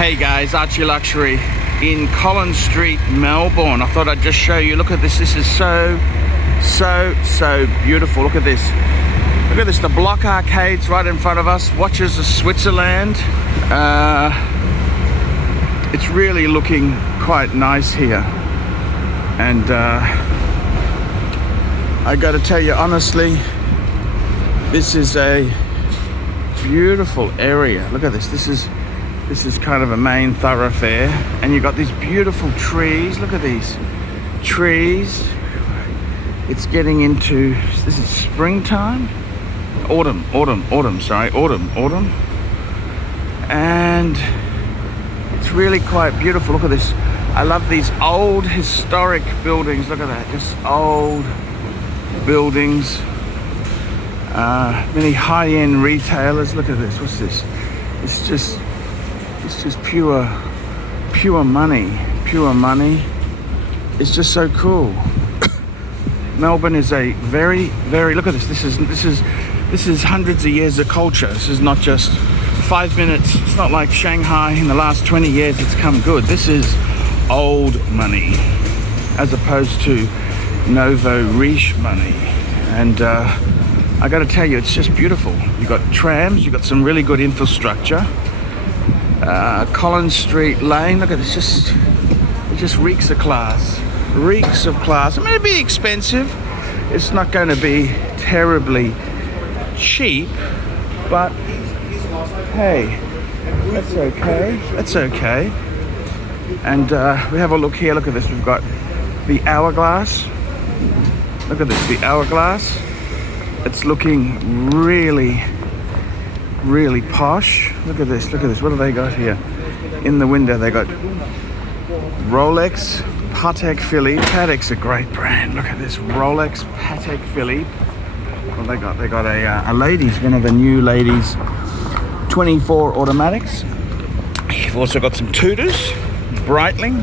Hey guys, ArchieLuxury in Collins Street, Melbourne. I thought I'd just show you. Look at this. This is so beautiful. Look at this. Look at this. The block arcades right in front of us. Watches of Switzerland. It's really looking quite nice here. And I got to tell you honestly, this is a beautiful area. Look at this. This is kind of a main thoroughfare, and you've got these beautiful trees. Look at these trees. It's getting into, this is springtime, autumn, and it's really quite beautiful. Look at this. I love these old historic buildings. Look at that, just old buildings. Many high-end retailers. Look at this. What's this? It's just pure money. It's just so cool. Melbourne is a very look at this. This is hundreds of years of culture. This is not just 5 minutes. It's not like Shanghai in the last 20 years it's come good. This is old money as opposed to nouveau riche money. And I got to tell you, it's just beautiful. You've got trams, you've got some really good infrastructure. Collins Street Lane, look at this, it just reeks of class. I mean, it'll be expensive. It's not going to be terribly cheap, but hey, that's okay. And we have a look here. Look at this. We've got the Hourglass. Look at this, the Hourglass. It's looking really posh. Look at this. What have they got here? In the window they got Rolex, Patek Philippe. Patek's a great brand. Look at this, Rolex, Patek Philippe. What they got? They got a ladies, one of the new ladies 24 automatics. You've also got some Tudors, Breitling.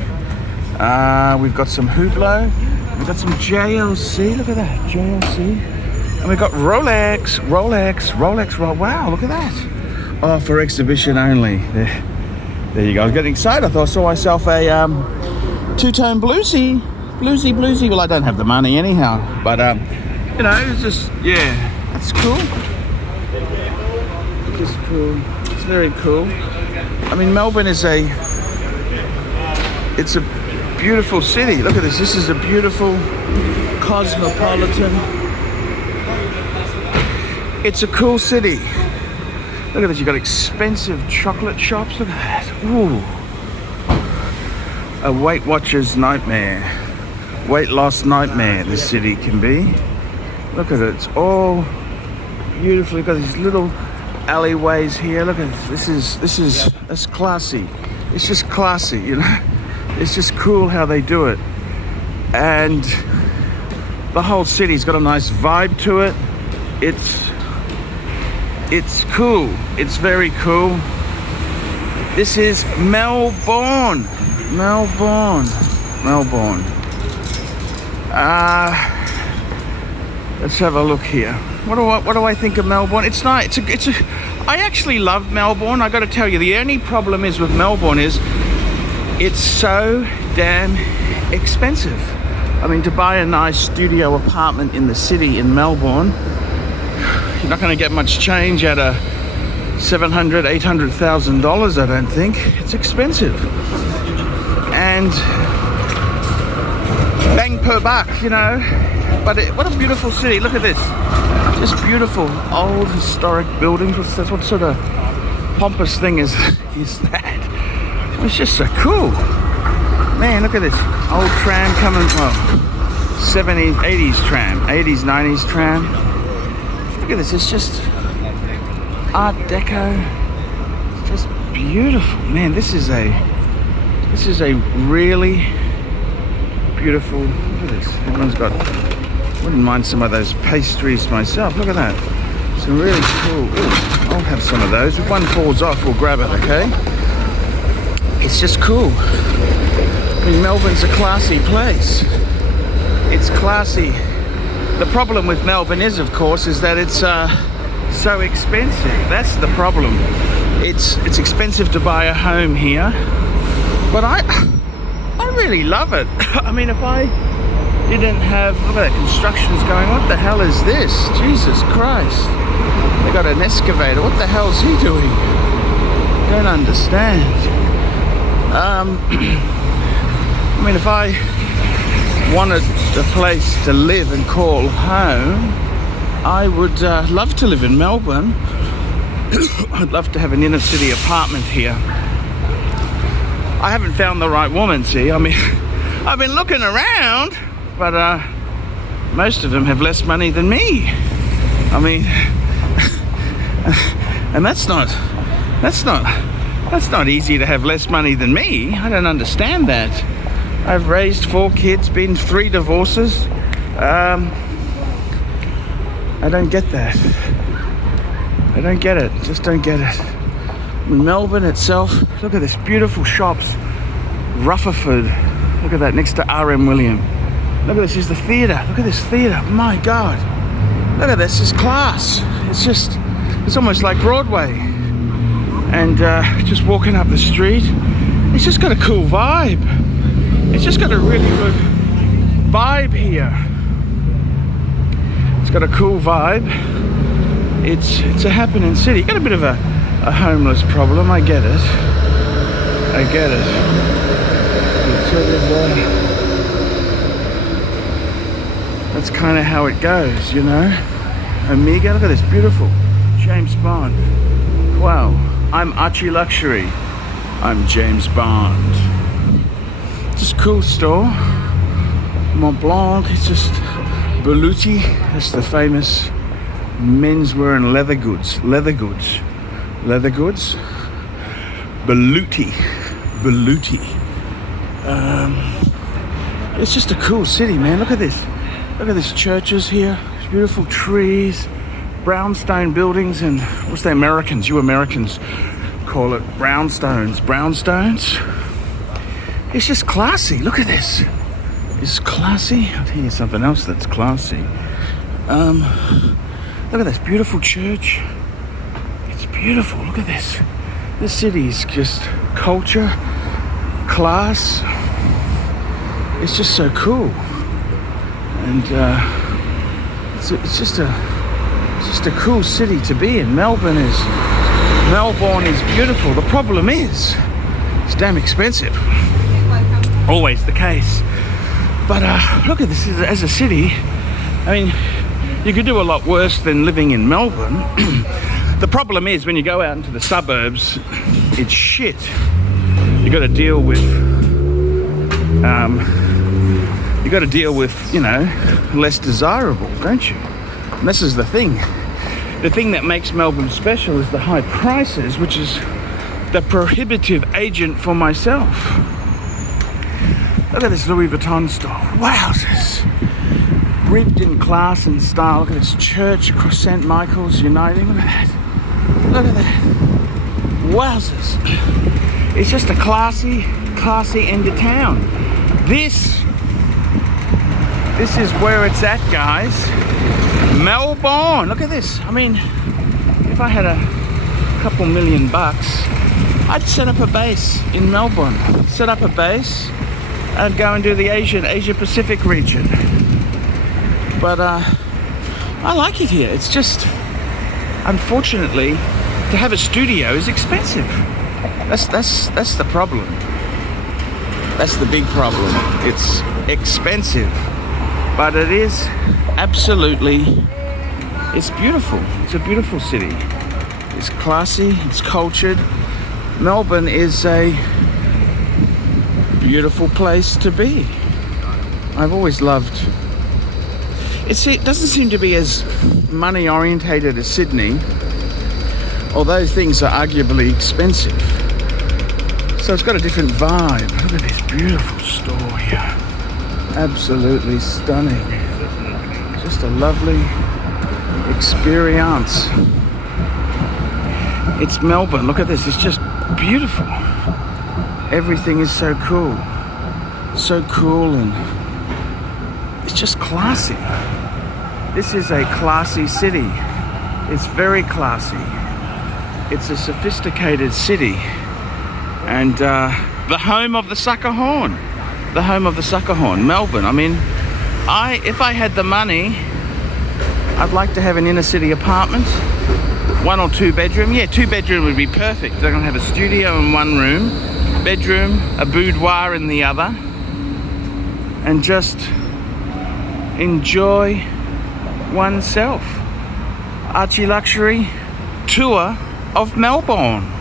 We've got some Hublot. We've got some JLC. Look at that, JLC. And we've got Rolex. Wow, look at that. Oh, for exhibition only. There you go. I was getting excited. I thought I saw myself a two-tone bluesy. Well, I don't have the money anyhow. But, you know, it's just, yeah, that's cool. It's cool. It's very cool. I mean, Melbourne is it's a beautiful city. Look at this. This is a beautiful cosmopolitan. It's a cool city. Look at this, you've got expensive chocolate shops. Look at that. Ooh. A Weight Watchers nightmare. Weight loss nightmare this city can be. Look at it, it's all beautiful. You've got these little alleyways here. Look at this. That's classy. It's just classy, you know. It's just cool how they do it. And the whole city's got a nice vibe to it. It's cool. It's very cool. This is Melbourne. Let's have a look here. What do I think of Melbourne? It's nice. I actually love Melbourne. I got to tell you, the only problem is with Melbourne is it's so damn expensive. I mean, to buy a nice studio apartment in the city in Melbourne, you're not going to get much change at a $700,000, $800,000, I don't think. It's expensive. And bang per buck, you know. But what a beautiful city. Look at this. Just beautiful old historic buildings. What sort of pompous thing is that? It's just so cool. Man, look at this. Old tram coming, well, 70s, 80s tram, 80s, 90s tram. Look at this, it's just Art Deco. It's just beautiful. Man, this is a really beautiful, look at this. Everyone's got, wouldn't mind some of those pastries myself. Look at that. Some really cool. Ooh, I'll have some of those. If one falls off, we'll grab it, okay? It's just cool. I mean, Melbourne's a classy place. It's classy. The problem with Melbourne is, of course, is that it's so expensive. That's the problem. It's expensive to buy a home here, but I really love it. I mean, if I didn't have, look at that, construction's going. What the hell is this? Jesus Christ. They got an excavator. What the hell's he doing? Don't understand. I mean, if I wanted a place to live and call home, I would love to live in Melbourne. I'd love to have an inner city apartment here. I haven't found the right woman, see. I mean, I've been looking around, but most of them have less money than me. I mean, and that's not easy to have less money than me. I don't understand that. I've raised 4 kids, been 3 divorces. I don't get that. I don't get it. Just don't get it. Melbourne itself, look at this beautiful shops. Rutherford, look at that, next to R.M. William. Look at this, here's the theatre. Look at this theatre, my God. Look at this, it's class. It's almost like Broadway. And just walking up the street, it's just got a cool vibe. It's just got a really good vibe here. It's got a cool vibe. It's a happening city. Got a bit of a homeless problem. I get it. I get it. It's sort of, that's kind of how it goes, you know. Omega, look at this, beautiful. James Bond. Wow. I'm ArchieLuxury. I'm James Bond. Just a cool store. Mont Blanc. It's just Beluti. That's the famous menswear and leather goods. Leather goods. Leather goods. Beluti. Beluti. It's just a cool city, man. Look at this. Look at these churches here. There's beautiful trees, brownstone buildings, and what's the Americans? You Americans call it brownstones. Brownstones. It's just classy. Look at this. It's classy. I'll tell you something else that's classy. Look at this beautiful church. It's beautiful. Look at this. This city's just culture, class. It's just so cool. And it's just a cool city to be in. Melbourne is beautiful. The problem is it's damn expensive. Always the case. But look at this as a city. I mean, you could do a lot worse than living in Melbourne. The problem is when you go out into the suburbs, it's shit. You got to deal with you know, less desirable, don't you? And this is the thing. The thing that makes Melbourne special is the high prices, which is the prohibitive agent for myself. Look at this Louis Vuitton store. Wowzers. Ribbed in class and style. Look at this church across St. Michael's Uniting. Look at that. Look at that. Wowzers. It's just a classy end of town. This is where it's at, guys. Melbourne. Look at this. I mean, if I had a couple $1 million, I'd set up a base in Melbourne. Set up a base. I'd go and do the Asia Pacific region. But I like it here. It's just, unfortunately, to have a studio is expensive. That's the problem. That's the big problem. It's expensive. But it is absolutely, it's beautiful. It's a beautiful city. It's classy, it's cultured. Melbourne is a beautiful place to be. I've always loved. It doesn't seem to be as money orientated as Sydney, although things are arguably expensive. So it's got a different vibe. Look at this beautiful store here. Absolutely stunning. Just a lovely experience. It's Melbourne. Look at this. It's just beautiful. Everything is so cool. So cool, and it's just classy. This is a classy city. It's very classy. It's a sophisticated city. And the home of the sucker horn. The home of the sucker horn, Melbourne. I mean, if I had the money, I'd like to have an inner city apartment. 1 or 2 bedroom. Yeah, 2 bedroom would be perfect. They're gonna have a studio in one room, bedroom, a boudoir in the other, and just enjoy oneself. ArchieLuxury tour of Melbourne.